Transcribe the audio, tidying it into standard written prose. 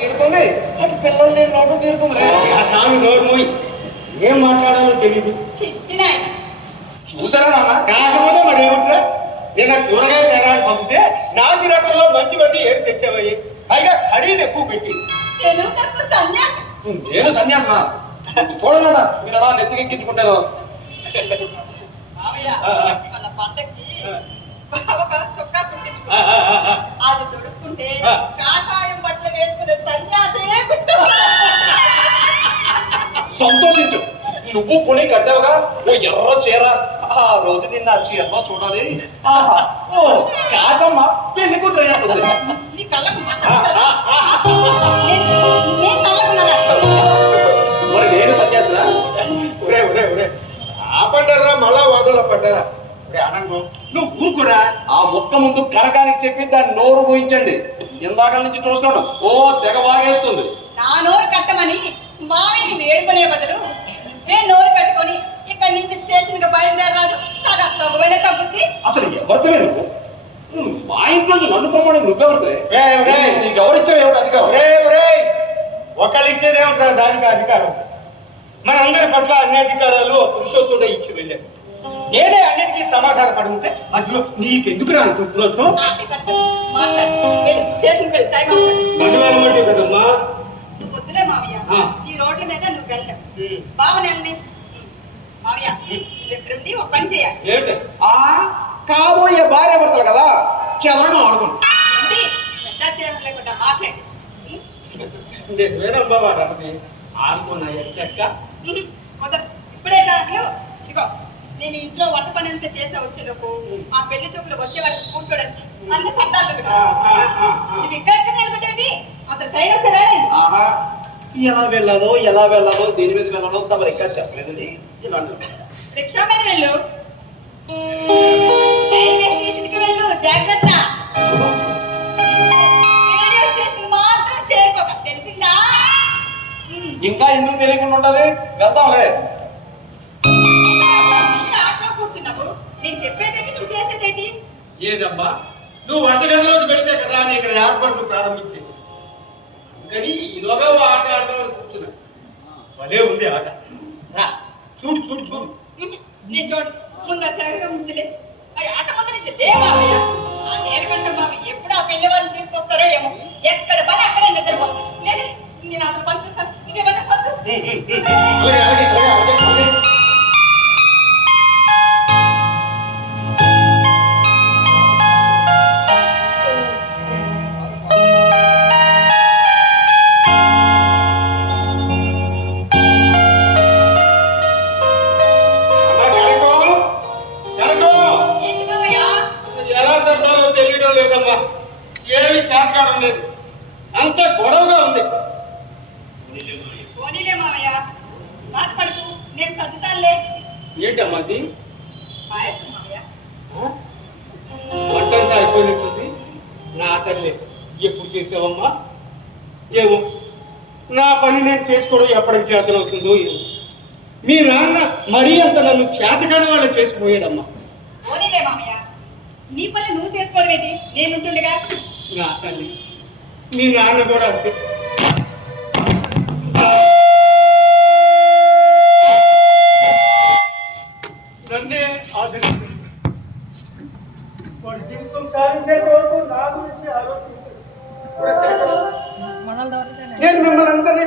తీరుతుంది, అటు పిల్లలు లేని లోటు తీరుతుంది. ఆ స్వామి నోరు మూయి, ఏం మాట్లాడాలో తెలియదు. చూసారా నాన్న? కాకపోతే మరి ఏమిట్రా, నేను ఆ కూరగాయ తేరాన్ని పంపితే నాసి రకంలో మంచివన్నీ ఏడు తెచ్చావయ్యి, పైగా ఖరీదు ఎక్కువ పెట్టి. నేను సన్యాసనా? చూడనా మీరు అలా నెత్తికెక్కించుకుంటారు. అది దొడుక్కుంటే కాషాయం బట్టలు వేసుకునే సన్యాసే సంతోషించు, నువ్వు కొని కట్టావుగా ఓ ఎర్ర చీర. ఆ రోజు నిన్న ఆ చీరలో చూడాలి. ఆహా, ఓ కాకమ్మ పెళ్లి కూతురైనట్టుంది. నీ కళ్ళకు మరి నేను సన్యాసినా? ఒరే ఒరే ఒరే ఆపడ్డారా, మళ్ళా వాదనలో పడ్డారా? ఆనందం నువ్వు ఊరుకురా. ఆ ముక్క ముందు కనకానికి చెప్పి దాన్ని నోరు పోయించండి. ఇందాక నుంచి చూస్తున్నాడు, ఓ తెగ వాగేస్తుంది. నా నోరు కట్టమని మావిని వేడుకునే బదులు నువ్వే నోరు కట్టుకొని ఇక్కడి నుంచి స్టేషన్ కి బయలుదేరరాదు. సగం తగ్గువైనా తగ్గుద్ది. అసలు ఎవరితోనే నువ్వు? మా ఇంట్లో నన్ను పొమ్మని నువ్వెవరితే? నీకు ఎవరిచ్చావు ఏమిటి అధికారం? ఒకళ్ళు ఇచ్చేదేమిట్రా దానికి అధికారం? మన అందరి పట్ల అన్ని అధికారాలు పురుషోత్తుడే ఇచ్చి వెళ్ళారు. నేనే అన్నిటికీ సమాధాన పడి ఉంటే అందులో నీకెందుకు రా అంత ఉద్రోసం? స్టేషన్ కి టైం మధ్యవారం కదమ్మా. వద్దులే మావయ్య, ఈ రోడ్ల మీద నువ్వు వెళ్ళవు. బావనండి మావయ్య, ఇక్కడుండి ఒక పని చేయాలి. ఏంటి? కాబోయే భార్య భర్తలు కదా, చెదరడం ఆడుకోండి. పెద్ద చేయడం లేకుండా మాట్లాడి వేరమ్మా వాడు అన్నది ఆడుకున్నాయి చెక్క. ఇప్పుడే నాకు ఇదిగో, నేను ఇంట్లో వంట పని అంతా చేసా వచ్చేలోపు ఆ పెళ్లి చూపులు వచ్చే వరకు కూర్చోడానికి అన్ని సర్దాలు నువ్వు ఇక్కడ నిలబెట్టేది అంత ట్రైన్ వచ్చే వేరే. ఎలా వెళ్ళాలో దేని మీద వెళ్ళాలో తమరు ఇంకా చెప్పలేదండి. ఇలా రిక్షా మీద వెళ్ళు, రైల్వే స్టేషన్ కి వెళ్ళు, జాగ్రత్త. రేడియో స్టేషన్ మాత్రం చేరుకోక, తెలిసిందా? ఇంకా ఎందుకు తెలియకుండా ఉండాలి? వెళ్తాంలే. ఆటో కూర్చున్నావు, నేను చెప్పేదేంటి నువ్వు చేసేదేంటి? ఏదమ్మా, నువ్వు వంటగదిలోకి వెళ్తే కదా అని ఇక్కడ ఏర్పాట్లు ప్రారంభించేది. అందుకని ఈలోగా ఆట ఆడదామని కూర్చున్నా. భలే ఉంది ఆట. చూడు చూడు చూడు. నేను చూడు ముందు చదివి ఉంచలే ఆట ముందు నుంచి దేవాలయ ఆ నేలకంట మావి ఎప్పుడు ఆ పెళ్లి వాళ్ళని తీసుకొస్తారో ఏమో. ఎక్కడ పని అక్కడే నిద్రపోతుంది. నేను అసలు పని చూస్తాను, నీకేమన్నా సద్దు. తెలియడం లేదమ్మా, ఏమి చేతకాడం లేదు, అంత గొడవగా ఉంది. పోనీలే మావయ్య, బాధపడుతూ నేను సర్దుతానులే. ఏంటమ్మా అది? పాయసం మావయ్య. వంటంతా అయిపోయినట్టుంది. నా తల్లి ఎప్పుడు చేసావమ్మా? ఏమో, నా పని నేను చేసుకోవడం ఎప్పటికి చేతనవుతుందో ఏమో. మీ నాన్న మరీ అంత నన్ను చేతకాని వాళ్ళు చేసిపోయాడమ్మా. పోనీలే మావయ్య, నీ పని నువ్వు చేసుకోవడం ఏంటి, నేనుంటుండగా. నా తల్లి, మీ నాన్న కూడా అంతే. నన్నే ఆదరించింది. వాడి జీవితం సాధించే వరకు నా గురించి ఆలోచించాడు. నేను మిమ్మల్ని అందరినీ